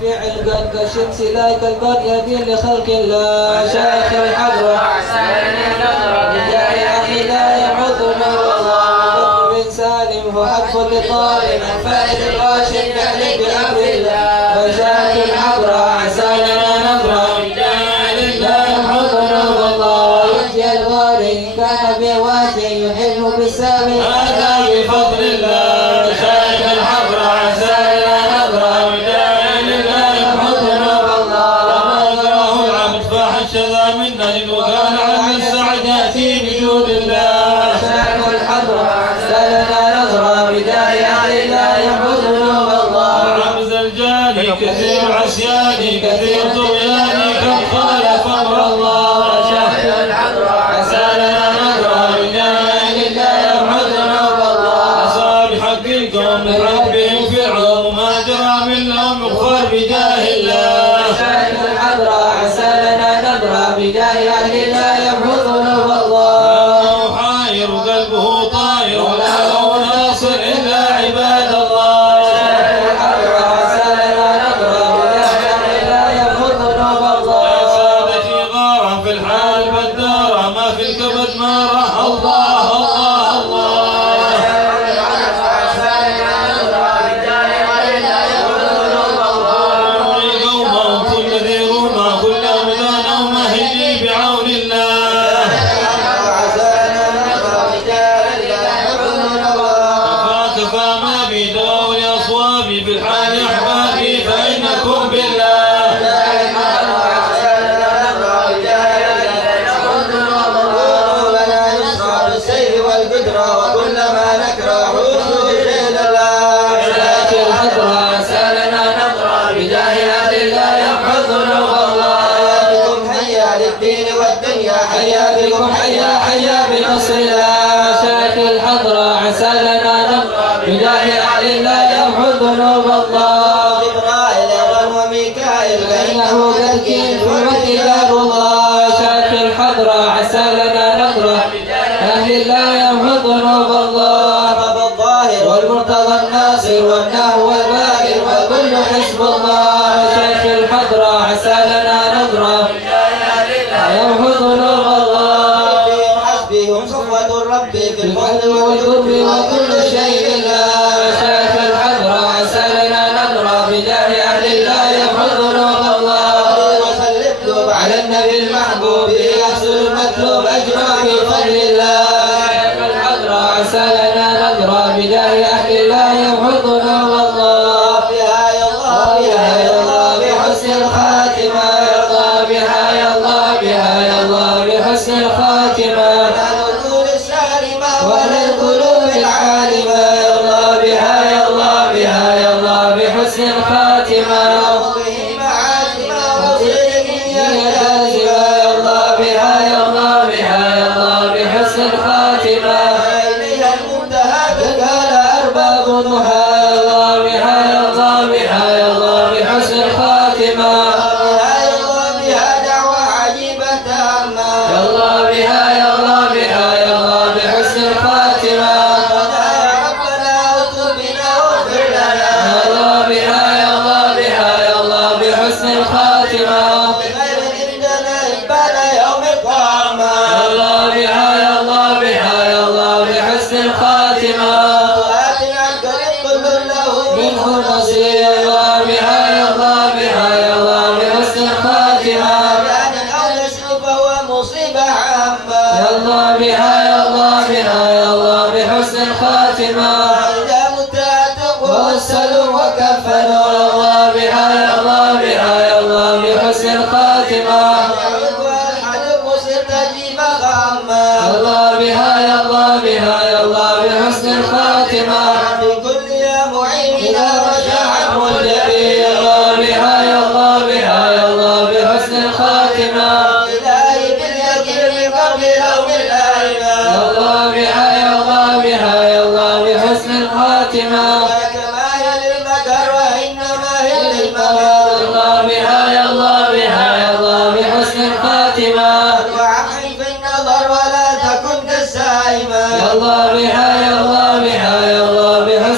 فعل قد كالشمس لا كالبرق يدين لخلق الله شيخ الحضرة بجاه أخي لا يعوذ نور الله بن سالم هو حق لطالب فائد الراشد يحلي بأمر الله فجاءت الحضرة عسى لنا نظرة لا يعوذ نور الله يؤتي الغالي كان بواتي يحب بالسابق هذا بفضل الله شيخ الحضرة عسى لنا نظرة لا يعوذ نور الله لما يراه العبد فحشذا منا وكان عن السعد يأتي بجود الله شيخ الحضرة عسى لنا نظرة بداية أهل لا يعوذ نور الله رمز الجاني كثير عصياني كثير طغياني كم خالف أمر الله شيخ الحضرة عسى لنا نظرة بداية أهل لا يعوذ نور الله أصاب حقكم من ربهم فرعون ما جرى منهم مغفر بداه الله شيخ الحضرة عسى لنا نظرة بداية أهل لا يعوذ نور الله حاير قلبه طاير ولا هو ناصر إلا عباد الله شيخ الحضرة عسى لنا نظرة بداية أهل لا يعوذ نور الله يا سادتي غارة في الحال بدارة ما في الكبد ما راح الله الله الله حيا بكم حيا حيا بنصر الله شيخ الحضرة عسى لنا نظرة بداية أهل لا يمحو ذنوب الله جبرائيل وميكائيل بينه تذكير وكتاب الله شيخ الحضرة عسى لنا نظرة أهل لا يمحو ذنوب الله رب الظاهر والمرتضى الناصر والنهو والباهر وكل حزب الله شيخ الحضرة عسى لنا نظرة يمحو ذنوب الله حسبهم صفوة الرب في الفضل والقرب وكل شيء الله شيخ الحضرة عسى لنا نظرة بداه أهل لا يمحو ذنوب الله وسلم على النبي المحبوب يحصل المطلوب أجمع بفضل الله شيخ الحضرة عسى لنا نظرة بداه أهل لا يمحو ذنوب الله بها يا الله بها يا الله بحسن الخاتمة يرضى بها يا الله بها يا الله بحسن الخاتمة لا نقول السالمة ولا القلوب العالمة يا الله بها يا الله بها يا الله بحسن الخاتمة وضعه معاتمة وصدقه لازمة يا الله بها يا الله بها يا الله بحسن الخاتمة إليها المنتهى قال أرباب النهى يا الله بها يا الله بها يا الله بحسن الخاتمة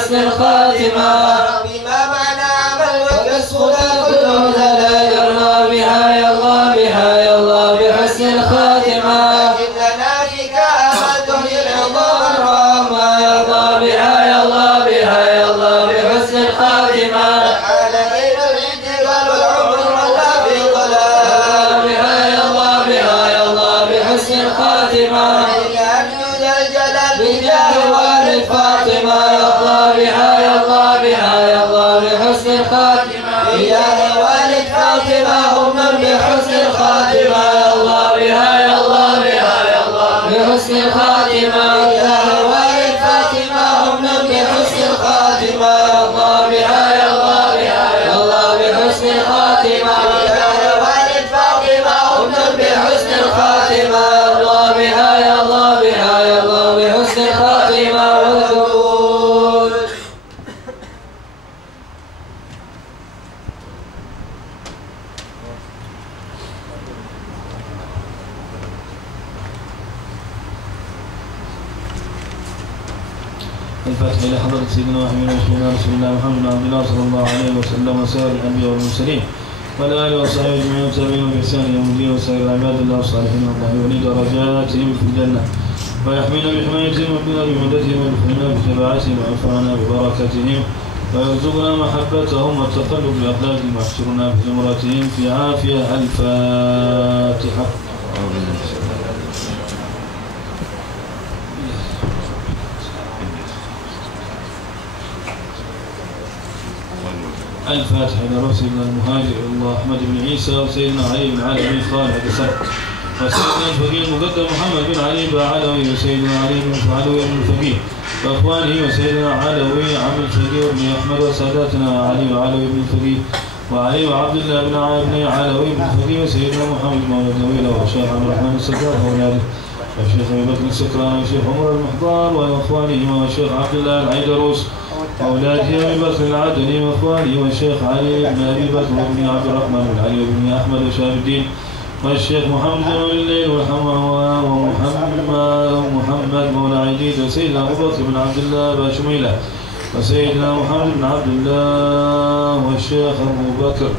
بحسن الخاتمة بما معنى عمل وكسبنا الفاتحة إلى حضرة سيدنا وحبيبنا رسول الله محمد بن عبد الله صلى الله عليه وسلم وسائر الأنبياء والمرسلين وعلى آله وصحبه أجمعين وتابعين بإحسان يوم الدين وسائر عباد الله الصالحين الله ولي درجاتهم في الجنة ويحمينا بحمايتهم ويحمينا بمدتهم ويدخلنا بشفاعتهم وينفعنا ببركاتهم ويرزقنا محبتهم والتقلب بأخلاقهم ويحشرنا بزمرتهم في عافية. الفاتحة. الفاتحة إلى رسولنا المهاجر الله أحمد بن عيسى وسيدنا علي بن علي بن خالد حسن وسيدنا الفقيه المقدم محمد بن علي بن علوي وسيدنا علي بن علوي بن الفقيه وإخوانه وسيدنا علوي عم الفقيه بن أحمد وساداتنا علي وعلوي بن الفقيه وعلي وعبد الله بن علوي بن الفقيه وسيدنا محمد مولى دويلة والشيخ عبد الرحمن السكار وأولاده والشيخ أبي بكر السكران والشيخ عمر المحضار وإخوانهما والشيخ عبد الله العيدروس وأولاده أبي بكر العدني وإخوانه والشيخ علي بن أبي بكر بن عبد الرحمن بن علي بن أحمد وشهاب الدين والشيخ محمد بن الليل ومحمد مولى عيديد وسيدنا أبو بكر بن عبد الله باشميلة وسيدنا محمد بن عبد الله والشيخ أبو بكر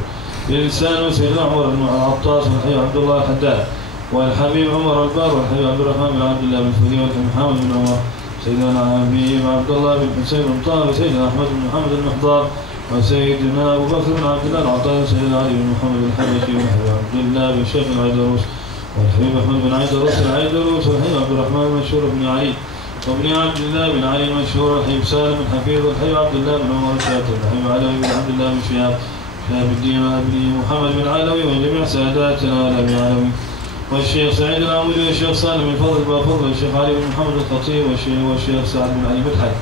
بلسان وسيدنا عمر بن العطاس والحبيب عبد الله الحداد والحبيب عمر البار والحبيب عبد الرحمن بن عبد الله بن الفقيه والحبيب محمد بن عمر سيدنا حبيب عبد الله بن حسين بن طه وسيدنا أحمد بن محمد المحضار وسيدنا أبو بكر بن عبد الله العطاء وسيدنا علي بن محمد الحبشي وحبيب عبد الله بن شيخ العيدروس والحبيب أحمد بن عيدروس العيدروس والحبيب عبد الرحمن المشهور بن علي وابن عبد الله بن علي المشهور والحبيب سالم بن حفيظ والحبيب عبد الله بن عمر الشاطر والحبيب علوي بن عبد الله بن شهاب الدين وابن محمد بن علوي وجميع ساداتنا الأبي علوي والشيخ سعيد العمودي والشيخ سالم بن فضل بافضل والشيخ علي بن محمد الخطيب والشيخ سعد بن علي مدحت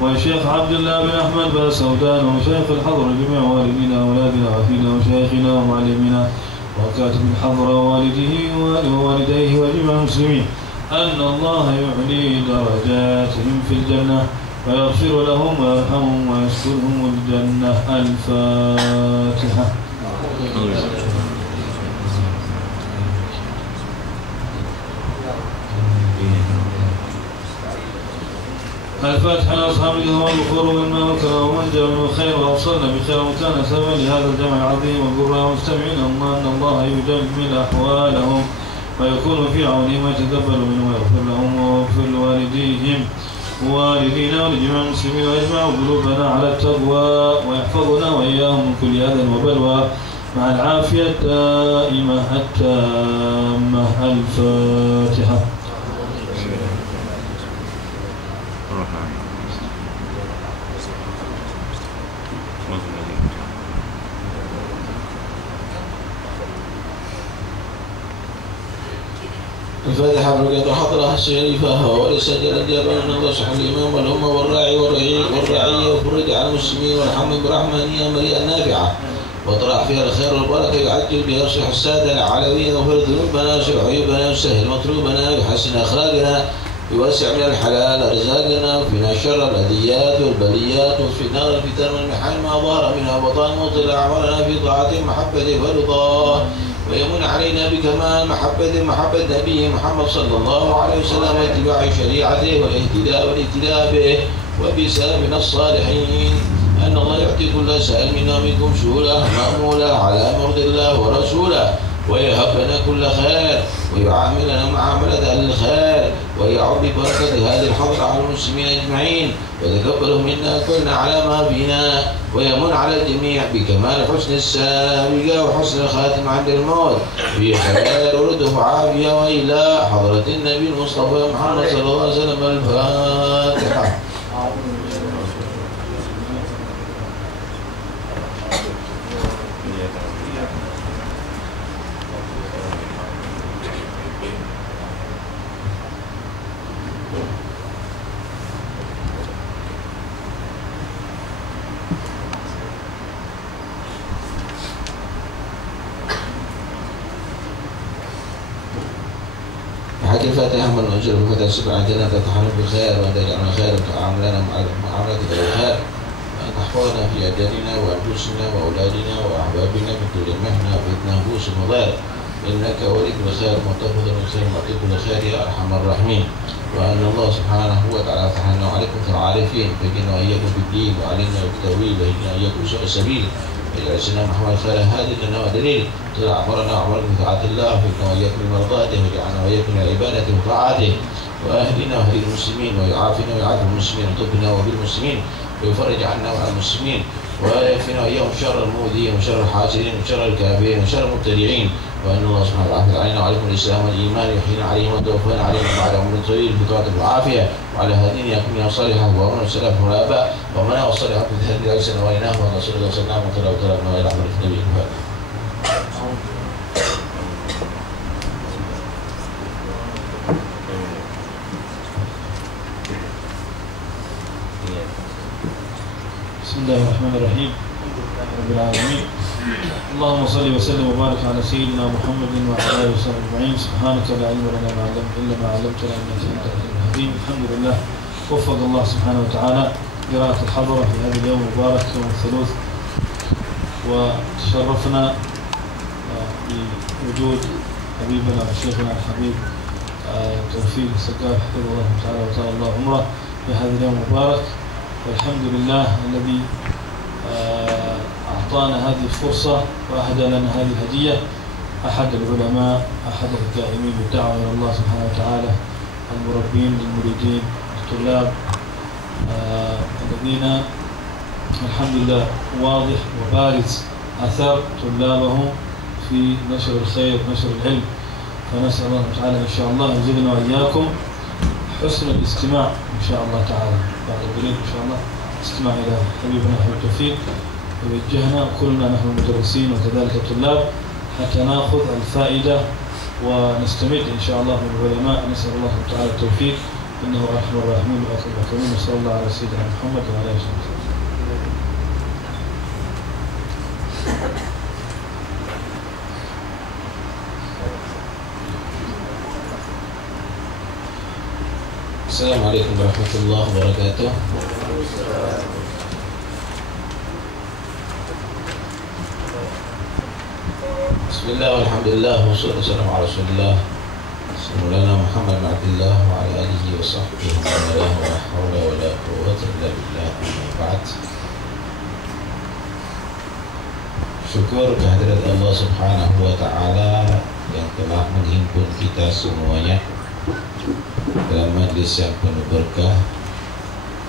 والشيخ عبد الله بن أحمد باسودان ومشايخ الحضر جميع والدينا وأولادنا وأخينا ومشايخنا ومعلمينا وكاتب الحضر ووالده ووالديه وجميع المسلمين أن الله يعلي درجاتهم في الجنة ويغفر لهم ويرحمهم ويسكنهم الجنة. الفاتحة. الفاتحة لأصحاب الجنة والغفور مما مكر ومن جاء من الخير وأوصلنا بخير وكان سببا لهذا الجمع العظيم والقراء والمستمعين أن الله يجمل أحوالهم ويكون في عونهم ويتقبل منهم ويغفر لهم ويغفر لوالديهم ووالدينا ولجميع المسلمين ويجمع قلوبنا على التقوى ويحفظنا وإياهم من كل أذى وبلوى مع العافية الدائمة التامة. الفاتحة. الفاتحة. بركة حضرها الشريفة ولسجل الجبل أن الله صح الإمام والأمة والراعي والرعية وفرج على المسلمين والحمد برحمنية مريئة نافعة واطرح فيها الخير والبركة يعجل بها يصلح السادة العلوية ويغفر ذنوبنا ويشرح عيوبنا ويسهل مطلوبنا ويحسن أخلاقنا ويوسع من الحلال أرزاقنا وفينا شر الأذيات والبليات وفي النار الفتن والمحن ما ظهر منها وبطن موطل أعمالنا في طاعته محبته ورضاه ويمن علينا بكمال محبة نبيه محمد صلى الله عليه وسلم واتباع شريعته والاهتداء به وبسلامنا الصالحين أن الله يعطي كل سائل منا ومنكم سهولة مأمولة على مرضي الله ورسوله ويهب لنا كل خير ويعاملنا معاملة أهل الخير ويعم ببركة هذه الحضرة على المسلمين أجمعين ويتقبله منا كلنا على ما فينا ويمن على الجميع بكمال حسن السابقة وحسن الخاتم عند الموت في خير ورده وعافية وإلى حضرة النبي المصطفى محمد صلى الله عليه وسلم. الفاتحة. حق الفاتحة من الأجر بفتح الشكر عن جنة تتحمل بخير وأن تجعلنا خيرا وتعاملنا معاملتك بالخير وأن تحفظنا في أبداننا وأنفسنا وأولادنا وأحبابنا من كل محنة وفتنة نفوس ومضار إنك ولي الخير متفضل الخير معطيك الخير يا أرحم الراحمين. وأن الله سبحانه وتعالى فتحنا عليكم في العارفين فجنا وإياكم بالدين وعلينا بالتأويل وإنا إياكم سوء السبيل. اجعل سيدنا محمد خير هادي لنا ودليل تدع أمرنا وأعمالنا بطاعة الله وفقنا وإياكم بمرضاته وجعلنا وإياكم من عبادته وطاعته وأهلنا وأهل المسلمين ويعافنا ويعافي المسلمين وطبنا وبالمسلمين ويفرج عنا وعن المسلمين ويكفنا وإياهم شر المؤذين وشر الحاسدين وشر الكافرين وشر المبتدعين. وأن الله سبحانه وتعالى علينا وعليكم الإسلام والإيمان يحيينا عليهم وتوفانا عليهم بعد عمر طويل بطاعة والعافية وعلى هذين يكون صالحا وأمنا السلف والآباء ومنا والصالحات في هذه الأجساد وإناه ورسول الله صلى الله عليه وسلم وإلى رحمة النبي. بسم الله الرحمن الرحيم. رب العالمين. اللهم صل وسلم وبارك على سيدنا محمد وعلى اله وصحبه اجمعين. سبحانك لا علم لنا الا ما علمتنا انك انت العليم الحكيم. الحمد لله وفق الله سبحانه وتعالى قراءة الحضرة في هذا اليوم المبارك يوم الثلاث، وتشرفنا بوجود حبيبنا وشيخنا الحبيب توفيق السقاف حفظه الله تعالى وطال الله عمره في هذا اليوم المبارك. والحمد لله الذي أعطانا هذه الفرصة وأهدى لنا هذه الهدية. أحد العلماء، أحد القائمين بالدعوة إلى الله سبحانه وتعالى، المربين للمريدين الطلاب الذين الحمد لله واضح وبارز أثر طلابه في نشر الخير نشر العلم. فنسأل الله تعالى إن شاء الله يزيدنا وإياكم حسن الاستماع إن شاء الله تعالى بعد قليل إن شاء الله استماع إلى حبيبنا حبيب توفيق ويوجهنا كلنا نحن المدرسين وكذلك الطلاب حتى نأخذ الفائدة ونستمد إن شاء الله من العلماء. نسأل الله تعالى التوفيق إنه أرحم الراحمين وأكرم الأكرمين. وصلى الله على سيدنا محمد وعلى آله وصحبه. السلام عليكم ورحمة الله وبركاته. بسم الله والحمد لله والصلاة والسلام على رسول الله مولانا محمد بن عبد الله وعلى آله وصحبه ومن والاه ولا حول ولا قوة إلا بالله. بعد syukur kehadirat Allah Subhanahu wa Ta'ala yang telah menghimpun kita semuanya dalam majlis yang penuh berkah,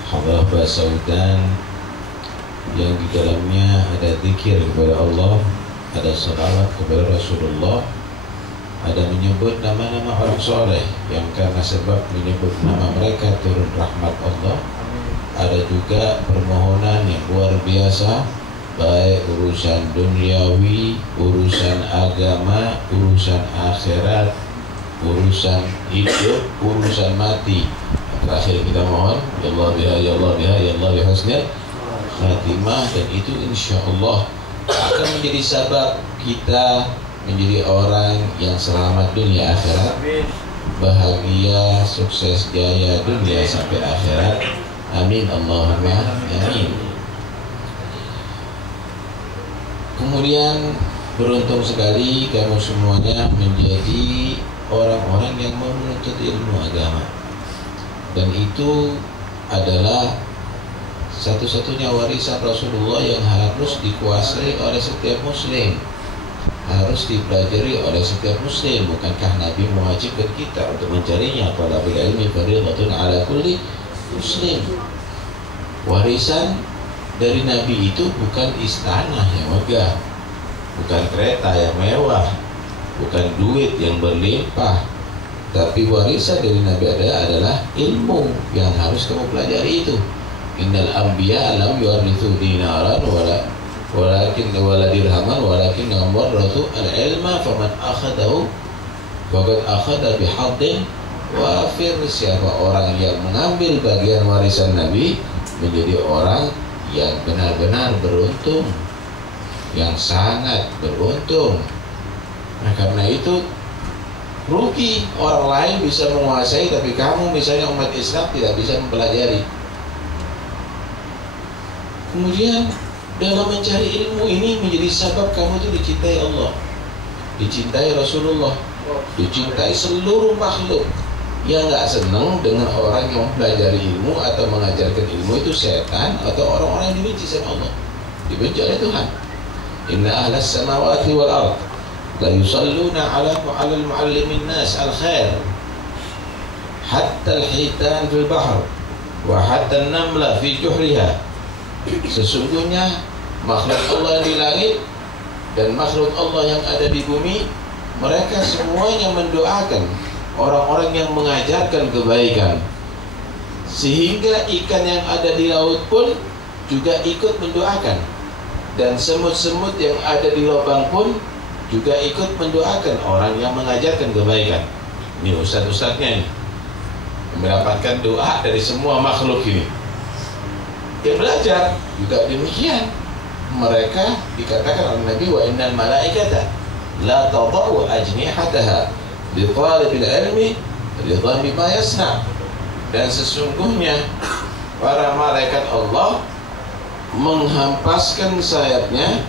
hadrah Basaudan yang di dalamnya ada zikir kepada Allah, ada salawat kepada Rasulullah, ada menyebut nama-nama orang soleh yang karena sebab menyebut nama mereka turun rahmat Allah. Ada juga permohonan yang luar biasa, baik urusan duniawi, urusan agama, urusan akhirat, urusan hidup, urusan mati. Terakhir kita mohon ya Allah biha ya Allah biha ya Allah bihusnil khatimah, dan itu insyaallah akan menjadi sebab kita menjadi orang yang selamat dunia akhirat, bahagia, sukses, jaya dunia sampai akhirat. Amin Allahumma amin. Kemudian beruntung sekali kamu semuanya menjadi orang-orang yang mau menuntut ilmu agama, dan itu adalah satu-satunya warisan Rasulullah yang harus dikuasai oleh setiap muslim, harus dipelajari oleh setiap muslim. Bukankah Nabi mewajibkan kita untuk mencarinya? Talabul ilmi fardhatun ala kulli muslim. Warisan dari Nabi itu bukan istana yang megah, bukan kereta yang mewah, bukan duit yang berlimpah, tapi warisan dari Nabi adalah ilmu yang harus kamu pelajari itu. Innal anbiya lam yuwarithu dinaran walakin dirhaman walakin warathu al-ilma faman akhadahu faqad akhadha bihadin wafir. Siapa orang yang mengambil bagian warisan Nabi menjadi orang yang benar-benar beruntung, yang sangat beruntung. Nah, karena itu rugi orang lain bisa menguasai, tapi kamu misalnya umat Islam tidak bisa mempelajari. Kemudian dalam mencari ilmu ini menjadi sebab kamu itu dicintai Allah. dicintai Rasulullah, dicintai seluruh makhluk. Yang nggak senang dengan orang yang mempelajari ilmu atau mengajarkan ilmu itu setan atau orang-orang yang dibenci sama Allah, dibenci oleh Tuhan. Inna ahlas samawati wal ard la yusalluna ala muallimin nas al khair hatta al hitan fil bahr wa hatta an-namla fi juhriha. Sesungguhnya makhluk Allah yang di langit dan makhluk Allah yang ada di bumi, mereka semuanya mendoakan orang-orang yang mengajarkan kebaikan, sehingga ikan yang ada di laut pun juga ikut mendoakan, dan semut-semut yang ada di lubang pun juga ikut mendoakan orang yang mengajarkan kebaikan. Ini ustaz-ustaznya ini mendapatkan doa dari semua makhluk ini. Yang belajar juga demikian. Mereka dikatakan oleh Nabi, wa innal malaikata la tadau ajnihataha li talibil ilmi ridha bima yasna. Dan sesungguhnya para malaikat Allah menghempaskan sayapnya,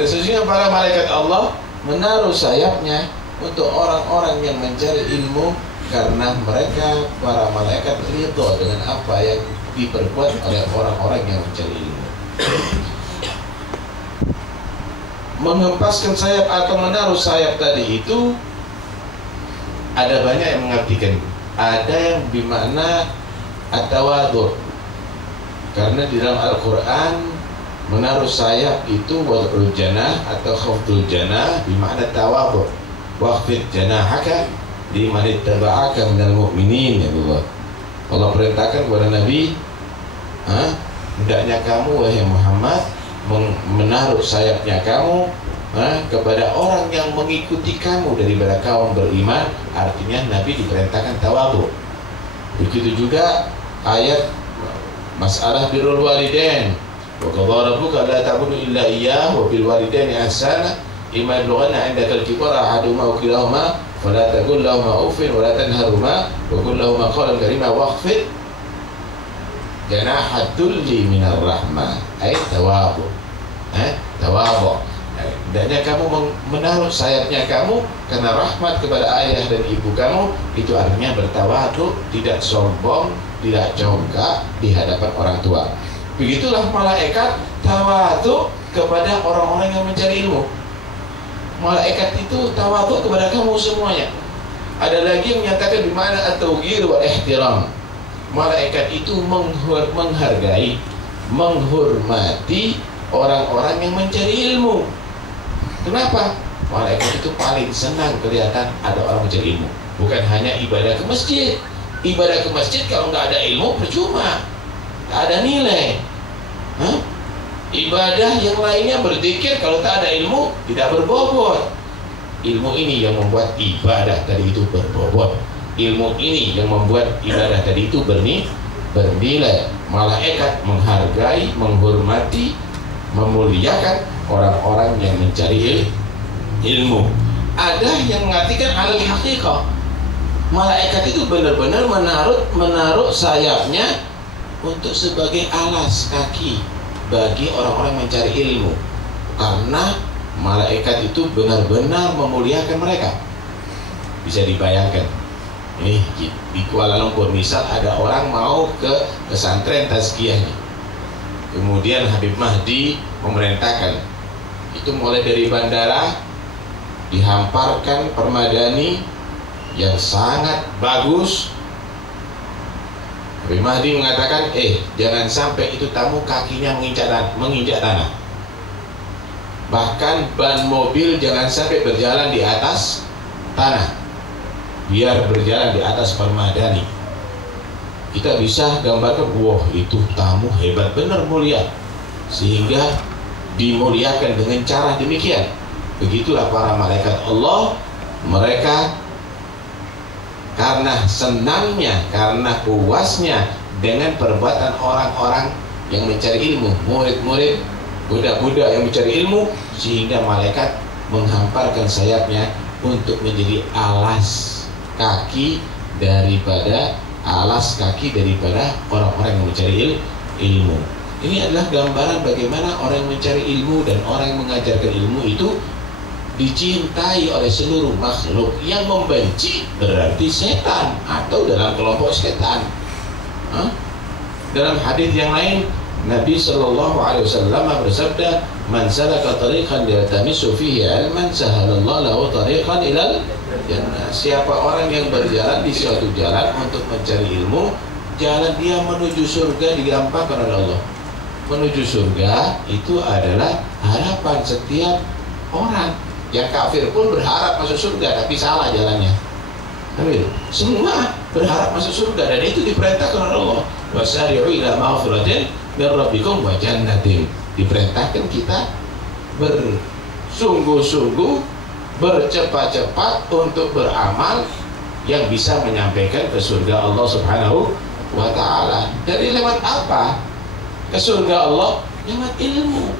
dan sesungguhnya para malaikat Allah menaruh sayapnya untuk orang-orang yang mencari ilmu, karena mereka para malaikat ridha dengan apa yang diperbuat oleh orang-orang yang mencari ilmu. Menghempaskan sayap atau menaruh sayap tadi itu ada banyak yang mengartikan. Ada yang bermakna at-tawadhu, karena di dalam Al-Quran menaruh sayap itu wad'ul janah atau khafdul janah bermakna tawadhu. Waqfid janahaka liman ittaba'aka minal mu'minin, ya Allah. Allah perintahkan kepada Nabi, hendaknya kamu wahai Muhammad menaruh sayapnya kamu kepada orang yang mengikuti kamu daripada kaum beriman. Artinya Nabi diperintahkan tawadhu. Begitu juga ayat masalah birrul walidain, wa qadara rabbuka alla ta'budu illa iyyahu wa bil walidaini ihsana imma yablughanna 'indaka al-kibara ahaduhuma aw kilahuma fala taqul lahumā uffin wa la tanharhumā wa qul lahumā qawlan karīmā wakhfid janāha ad-dulli minar rahmah, ay tawadhu. Tawadhu. Hendaknya kamu menaruh sayapnya kamu karena rahmat kepada ayah dan ibu kamu. Itu artinya bertawadhu, tidak sombong, tidak congkak di hadapan orang tua. Begitulah malaikat tawadhu kepada orang-orang yang mencari ilmu. Malaikat itu tawadhu kepada kamu semuanya. Ada lagi yang menyatakan di mana at-tawqir wal ihtiram. Malaikat itu menghargai, menghormati orang-orang yang mencari ilmu. Kenapa? Malaikat itu paling senang kelihatan ada orang mencari ilmu. Bukan hanya ibadah ke masjid. Ibadah ke masjid kalau nggak ada ilmu percuma, nggak ada nilai. Ibadah yang lainnya berzikir kalau tak ada ilmu tidak berbobot. Ilmu ini yang membuat ibadah tadi itu berbobot. Ilmu ini yang membuat ibadah tadi itu bernilai. Malaikat menghargai, menghormati, memuliakan orang-orang yang mencari ilmu. Ada yang mengartikan alal haqiqah. Malaikat itu benar-benar menaruh sayapnya untuk sebagai alas kaki bagi orang-orang mencari ilmu, karena malaikat itu benar-benar memuliakan mereka. Bisa dibayangkan, di Kuala Lumpur misal ada orang mau ke pesantren tazkiyahnya, kemudian Habib Mahdi memerintahkan itu mulai dari bandara dihamparkan permadani yang sangat bagus. Habib Mahdi mengatakan, jangan sampai itu tamu kakinya menginjak tanah. Bahkan ban mobil jangan sampai berjalan di atas tanah, biar berjalan di atas permadani. Kita bisa gambarkan, wah itu tamu hebat benar, mulia, sehingga dimuliakan dengan cara demikian. Begitulah para malaikat Allah. Mereka karena senangnya, karena puasnya dengan perbuatan orang-orang yang mencari ilmu, murid-murid, budak-budak yang mencari ilmu, sehingga malaikat menghamparkan sayapnya untuk menjadi alas kaki daripada orang-orang yang mencari ilmu. Ini adalah gambaran bagaimana orang yang mencari ilmu dan orang yang mengajarkan ilmu itu dicintai oleh seluruh makhluk. Yang membenci berarti setan atau dalam kelompok setan. Dalam hadis yang lain Nabi Shallallahu Alaihi Wasallam bersabda, "Man salaka tariqan yaltamisu fihi ilman, sahalallahu lahu tariqan ilal jannah." Siapa orang yang berjalan di suatu jalan untuk mencari ilmu, jalan dia menuju surga digampangkan oleh Allah. Menuju surga itu adalah harapan setiap orang. Yang kafir pun berharap masuk surga, tapi salah jalannya. Semua berharap masuk surga dan itu diperintahkan oleh Allah. Wasari'u ila maghfiratin min rabbikum wa jannatin. Diperintahkan kita bersungguh-sungguh, bercepat-cepat untuk beramal yang bisa menyampaikan ke surga Allah Subhanahu wa ta'ala. Dari lewat apa? Ke surga Allah lewat ilmu.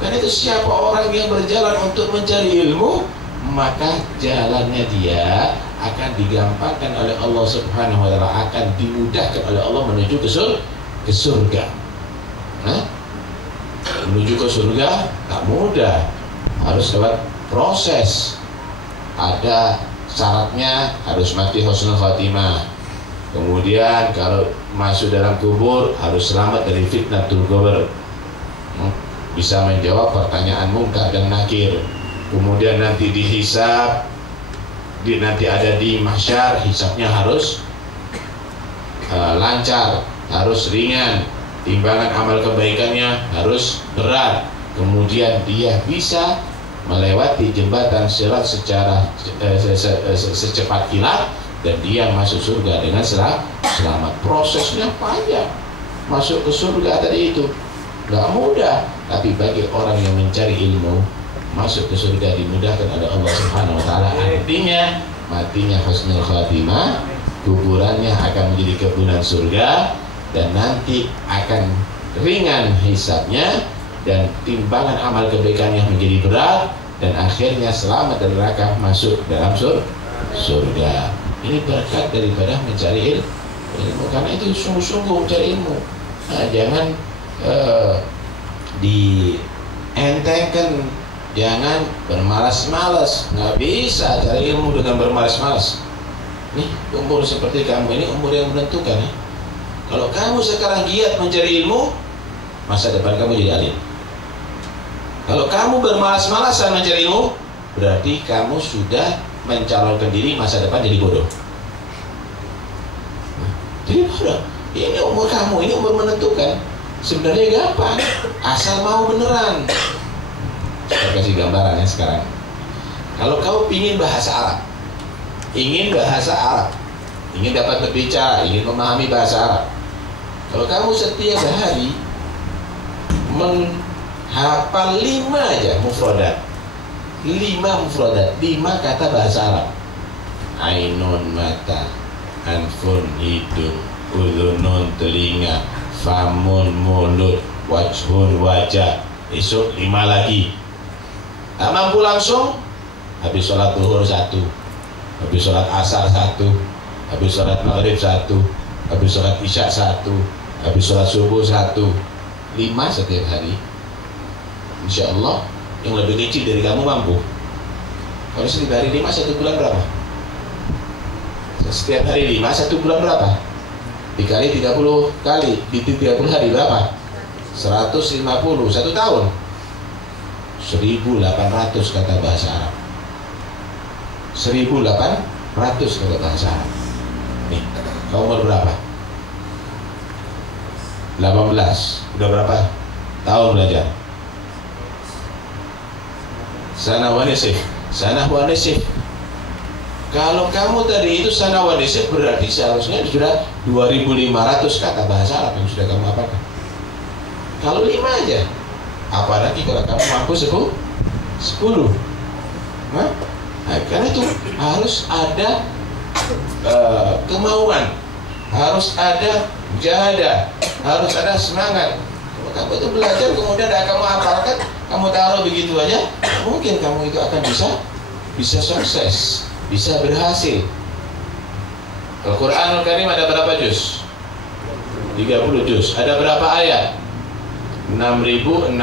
Karena itu siapa orang yang berjalan untuk mencari ilmu, maka jalannya dia akan digampangkan oleh Allah Subhanahu wa ta'ala, akan dimudahkan oleh Allah menuju ke surga. Menuju ke surga tak mudah, harus lewat proses. Ada syaratnya, harus mati husnul khatimah. Kemudian kalau masuk dalam kubur harus selamat dari fitnatul qabr, bisa menjawab pertanyaan mungkar dan nakir. Kemudian nanti dihisab, nanti ada di mahsyar, hisabnya harus lancar, harus ringan, timbangan amal kebaikannya harus berat. Kemudian dia bisa melewati jembatan sirat secara secepat kilat dan dia masuk surga dengan selamat. Prosesnya panjang. Masuk ke surga tadi itu gak mudah, tapi bagi orang yang mencari ilmu, masuk ke surga dimudahkan oleh Allah Subhanahu wa ta'ala. Artinya matinya husnul khatimah, kuburannya akan menjadi kebunan surga, dan nanti akan ringan hisabnya dan timbangan amal kebaikannya menjadi berat, dan akhirnya selamat dari neraka, masuk dalam surga. Ini berkat daripada mencari ilmu, karena itu sungguh-sungguh mencari ilmu. Nah, jangan dientengkan, jangan bermalas-malas. Nggak bisa cari ilmu dengan bermalas-malas. Nih, umur seperti kamu ini umur yang menentukan ya. Kalau kamu sekarang giat mencari ilmu, masa depan kamu jadi alim. Kalau kamu bermalas-malasan mencari ilmu, berarti kamu sudah mencalonkan diri masa depan jadi bodoh. Jadi bodoh. Ini umur kamu, ini umur menentukan. Sebenarnya gampang, asal mau beneran. Saya kasih gambaran ya sekarang. Kalau kamu ingin bahasa Arab, ingin dapat berbicara, ingin memahami bahasa Arab, kalau kamu setiap hari menghafal 5 aja mufradat, 5 kata bahasa Arab. Ainun mata, anfun hidung, udhunun telinga, famun mulut, wajhun wajah. Esok 5 lagi. Tak mampu langsung, habis sholat zuhur 1, habis sholat asar 1, habis sholat maghrib 1, habis sholat isya 1, habis sholat subuh 1. 5 setiap hari. Insya Allah yang lebih kecil dari kamu mampu. Kalau setiap hari 5, 1 bulan berapa? Setiap hari 5, 1 bulan berapa? Dikali 30 kali, di 30 hari berapa? 150, 1 tahun 1800 kata bahasa Arab. 1800 kata bahasa Arab. Nih, kamu umur berapa? 18. Udah berapa tahun belajar? Sana wa nisif. Kalau kamu tadi itu sana wa nisif, berarti seharusnya sudah 2500 kata bahasa Arab yang sudah kamu hafalkan. Kalau 5 aja, apalagi kalau kamu mampu 10. Nah, karena itu harus ada kemauan, harus ada mujahadah, harus ada semangat. Kalau kamu itu belajar kemudian tidak kamu hafalkan, kamu taruh begitu aja, mungkin kamu itu akan bisa sukses, bisa berhasil. Al-Quranul Karim ada berapa juz? 30 juz. Ada berapa ayat? 6.600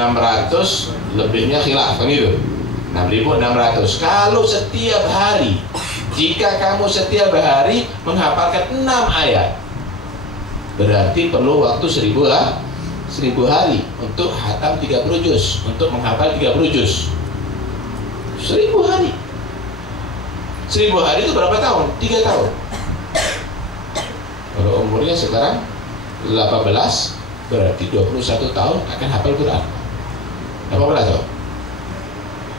lebihnya khilaf kan itu 6.600. Kalau setiap hari, jika kamu setiap hari menghafalkan 6 ayat, berarti perlu waktu 1000 hari untuk hatam 30 juz, untuk menghafal 30 juz. 1000 hari. 1000 hari itu berapa tahun? 3 tahun. Kalau umurnya sekarang 18, berarti 21 tahun akan hafal Quran. 18 tahun.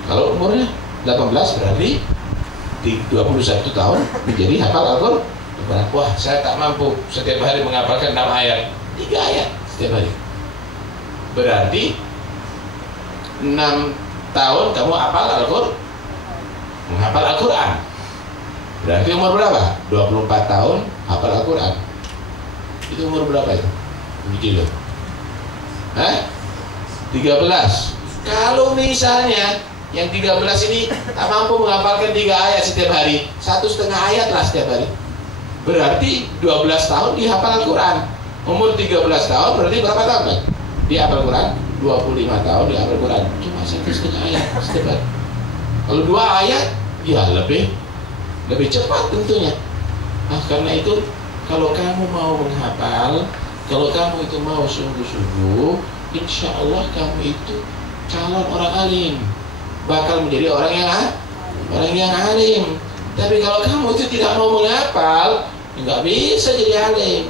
Kalau umurnya 18 berarti 21 tahun menjadi hafal Al-Quran. Wah, saya tak mampu setiap hari menghafalkan 6 ayat. 3 ayat setiap hari. Berarti 6 tahun kamu hafal Al-Quran. Menghafal Al-Quran. Berarti umur berapa? 24 tahun hafal Al-Quran. Itu umur berapa itu? Begitu. 13. Kalau misalnya yang 13 ini tak mampu menghafalkan 3 ayat setiap hari, 1,5 ayat lah setiap hari, berarti 12 tahun dihafal Al-Quran. Umur 13 tahun berarti berapa tahun kan? Dihafal Quran? 25 tahun dihafal Quran. Cuma 1,5 ayat setiap hari. Kalau 2 ayat, ya lebih cepat tentunya. Nah, karena itu kalau kamu mau menghafal, kalau kamu itu mau sungguh-sungguh, insya Allah kamu itu calon orang alim, bakal menjadi orang yang alim. Tapi kalau kamu itu tidak mau menghafal, nggak bisa jadi alim.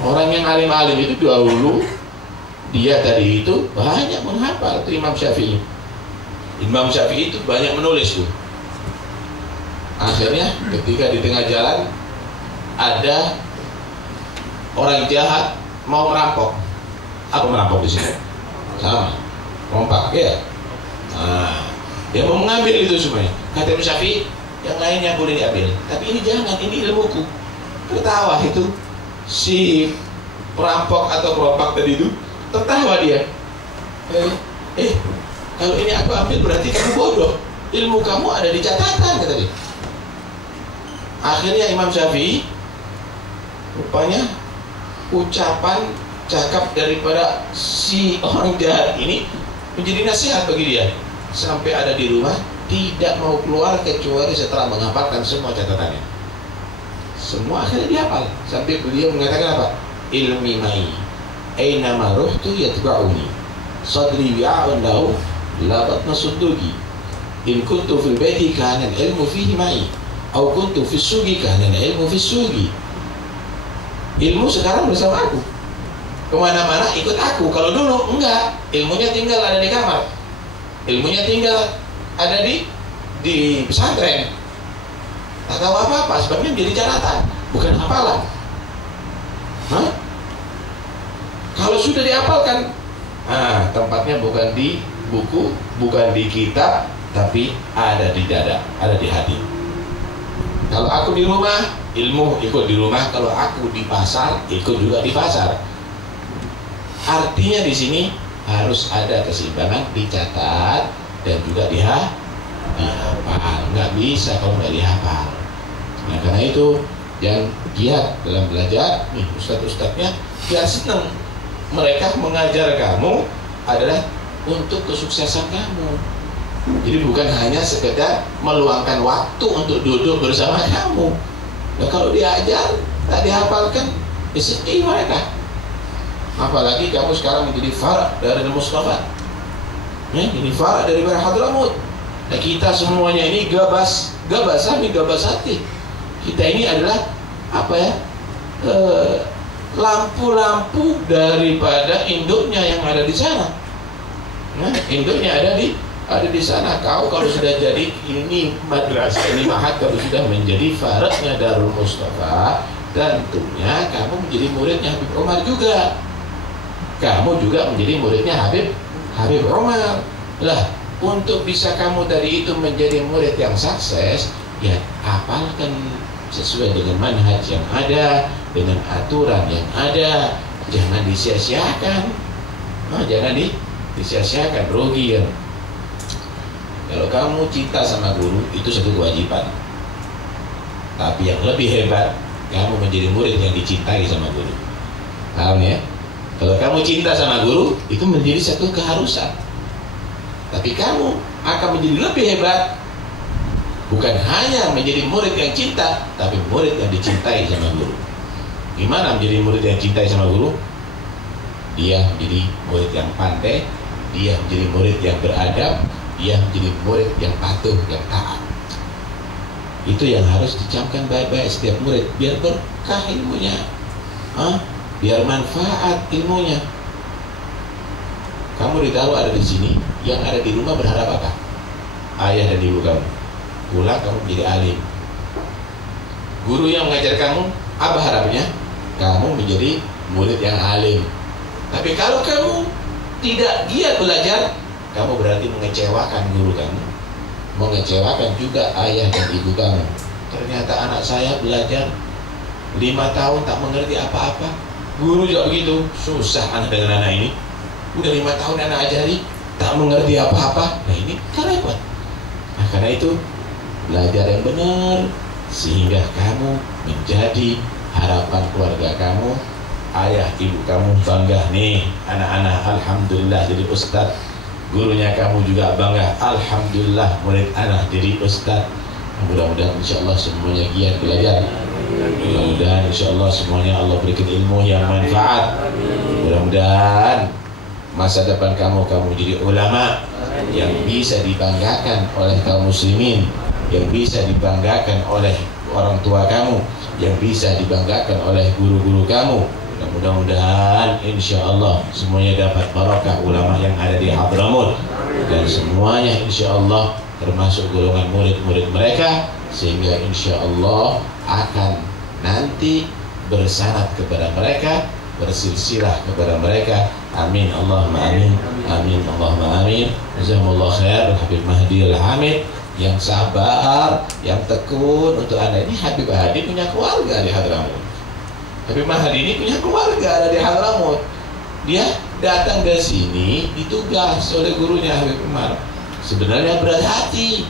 Orang yang alim-alim itu dahulu, dia tadi itu banyak menghafal. Itu Imam Syafi'i. Imam Syafi'i itu banyak menulis tuh. Akhirnya ketika di tengah jalan ada orang jahat mau merampok. Apa merampok di sini? Sama, rompak ya. Nah, dia mau mengambil itu semuanya. Kata Imam Syafi'i, yang lainnya boleh diambil, tapi ini jangan, ini ilmuku. Tertawa itu si perampok atau perompak tadi itu, tertawa dia. Kalau ini aku ambil berarti kamu bodoh. Ilmu kamu ada di catatan, kata dia. Akhirnya Imam Syafi'i rupanya ucapan cakap daripada si orang jahat ini menjadi nasihat bagi dia. Sampai ada di rumah tidak mau keluar kecuali setelah menghafalkan semua catatannya. Semua akhirnya dihafal. Sampai beliau mengatakan apa? Ilmi mai aina ma ruhtu yatba'uni sadri wi'a'un lahu labat nasuddugi in kuntu fil baiti kana al-ilmu fihi mai au kuntu fis sugi kana al-ilmu fis sugi. Ilmu sekarang bersama aku, kemana-mana ikut aku. Kalau dulu enggak, ilmunya tinggal ada di kamar, ilmunya tinggal ada di pesantren, tak tahu apa-apa, sebabnya menjadi catatan, bukan hafalan. Kalau sudah dihafalkan, tempatnya bukan di buku, bukan di kitab, tapi ada di dada, ada di hati. Kalau aku di rumah, ilmu ikut di rumah. Kalau aku di pasar, ikut juga di pasar. Artinya di sini harus ada keseimbangan, dicatat dan juga dihafal. Nggak bisa kalau nggak dihafal. Nah, karena itu yang giat dalam belajar, nih ustadz-ustadznya dia senang. Mereka mengajar kamu adalah untuk kesuksesan kamu. Jadi bukan hanya sekedar meluangkan waktu untuk duduk bersama kamu. Nah, kalau diajar, tak dihafalkan, sedih mereka. Apalagi kamu sekarang menjadi farak dari Mustafa. Ini farak dari Hadramut. Nah, kita semuanya ini gabasati. Kita ini adalah apa ya? Lampu-lampu daripada induknya yang ada di sana. Nah, induknya ada di sana. Kau kalau sudah jadi ini madrasah, ini mahat, kalau sudah menjadi faraknya Darul Mustafa, tentunya kamu menjadi muridnya Habib Umar juga. Kamu juga menjadi muridnya Habib Umar. Lah, untuk bisa kamu tadi itu menjadi murid yang sukses, ya hafalkan sesuai dengan manhaj yang ada, dengan aturan yang ada. Jangan disia-siakan. Jangan disia-siakan, rugi kan. Kalau kamu cinta sama guru, itu satu kewajiban. Tapi yang lebih hebat, kamu menjadi murid yang dicintai sama guru. Paham ya? Kalau kamu cinta sama guru, itu menjadi satu keharusan. Tapi kamu akan menjadi lebih hebat, bukan hanya menjadi murid yang cinta, tapi murid yang dicintai sama guru. Gimana menjadi murid yang cintai sama guru? Dia menjadi murid yang pandai, dia menjadi murid yang beradab, dia menjadi murid yang patuh, yang taat. Itu yang harus dicamkan baik-baik setiap murid, biar berkah ilmunya, biar manfaat ilmunya. Kamu ditaruh ada di sini, yang ada di rumah berharap apa? Ayah dan ibu kamu. Pulang kamu menjadi alim. Guru yang mengajar kamu, apa harapnya? Kamu menjadi murid yang alim. Tapi kalau kamu tidak giat belajar, kamu berarti mengecewakan guru kamu, mengecewakan juga ayah dan ibu kamu. Ternyata anak saya belajar 5 tahun tak mengerti apa-apa. Guru juga begitu, susah anak dengan anak ini. Udah 5 tahun anak ajari, tak mengerti apa-apa. Nah ini kan repot. Nah karena itu belajar yang benar, sehingga kamu menjadi harapan keluarga kamu. Ayah ibu kamu bangga, nih anak-anak alhamdulillah jadi ustadz. Gurunya kamu juga bangga, alhamdulillah murid anak jadi ustadz. Mudah-mudahan insya Allah semuanya giat belajar. Mudah-mudahan insya Allah semuanya Allah berikan ilmu yang manfaat. Mudah-mudahan masa depan kamu jadi ulama yang bisa dibanggakan oleh kaum muslimin, yang bisa dibanggakan oleh orang tua kamu, yang bisa dibanggakan oleh guru-guru kamu. Dan mudah-mudahan insya Allah semuanya dapat barakah ulama yang ada di Hadramut, dan semuanya insya Allah termasuk golongan murid-murid mereka, sehingga insya Allah akan nanti bersanad kepada mereka, bersilsilah kepada mereka. Amin Allahumma amin. Amin Allahumma amin. Jazakumullah khair Habib Mahdi Al-Hamid yang sabar, yang tekun untuk Anda. Ini Habib Hadi punya keluarga di Hadramut. Habib Mahdi ini punya keluarga ada di Hadramut. Dia datang ke sini ditugas oleh gurunya Habib Umar. Sebenarnya berat hati,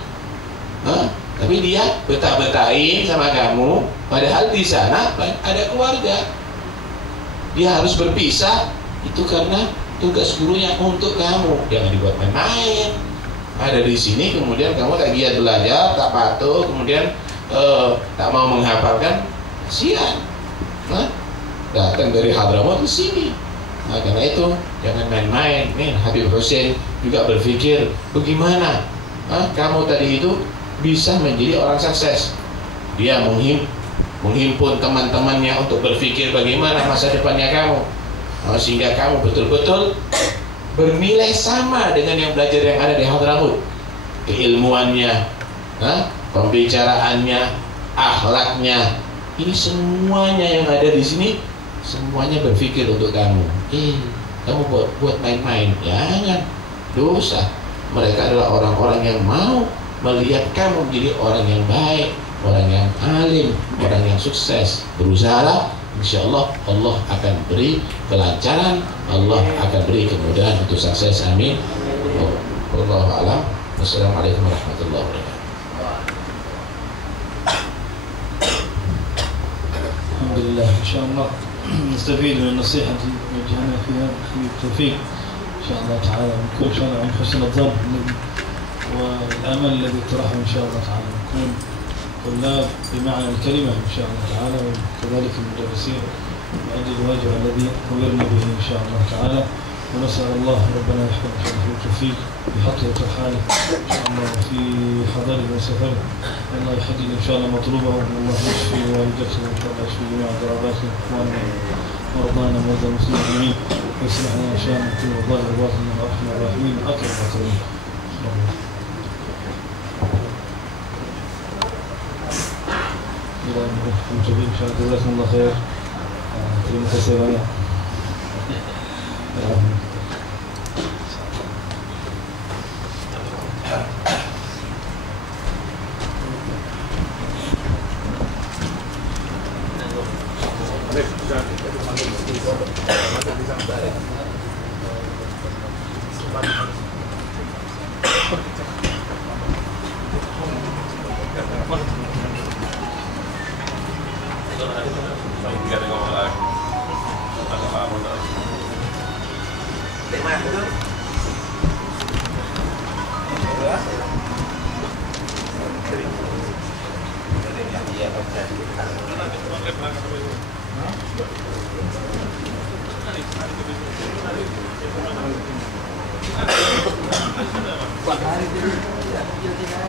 tapi dia betah-betahin sama kamu. Padahal di sana ada keluarga. Dia harus berpisah itu karena tugas gurunya untuk kamu. Jangan dibuat main-main. Ada di sini kemudian kamu tak giat belajar, tak patuh, kemudian tak mau menghafalkan, kasihan. Datang dari Hadramut ke sini. Nah, karena itu jangan main-main. Nih Habib Hussein juga berpikir bagaimana kamu tadi itu bisa menjadi orang sukses. Dia menghimpun teman-temannya untuk berpikir bagaimana masa depannya kamu, sehingga kamu betul-betul bernilai sama dengan yang belajar yang ada di Hadramut. Keilmuannya, pembicaraannya, akhlaknya, ini semuanya yang ada di sini, semuanya berpikir untuk kamu. Kamu buat main-main, jangan, dosa. Mereka adalah orang-orang yang mau melihat kamu menjadi orang yang baik, orang yang alim, orang yang sukses. Berusahalah, insya Allah Allah akan beri kelancaran, Allah akan beri kemudahan untuk sukses. Amin. Wallahu a'lam. Wassalamualaikum warahmatullahi wabarakatuh. Alhamdulillah, insyaallah نستفيد من النصيحة التي وجهنا فيها حبيب توفيق إن شاء الله تعالى، ونكون إن شاء الله عن حسن الظن والأمل الذي اقترحه إن شاء الله تعالى، نكون طلاب بمعنى الكلمة إن شاء الله تعالى، وكذلك المدرسين من أجل الواجب الذي أمرنا به إن شاء الله تعالى. ونسأل الله ربنا يحفظ حبيب توفيق بحقه وترحاله إن شاء الله في حضره وسفره، الله يحدد إن شاء الله مطلوبه، والله يشفي والدته وإن شاء الله يشفي جميع ضرباته إخواننا ومرضانا ومرضى المسلمين أجمعين، ويصلح لنا إن شاء الله كل الظاهر والباطن يا أرحم الراحمين أكرم الأكرمين. إن شاء الله جزاكم الله خير. terima kasih banyak. Kuat hari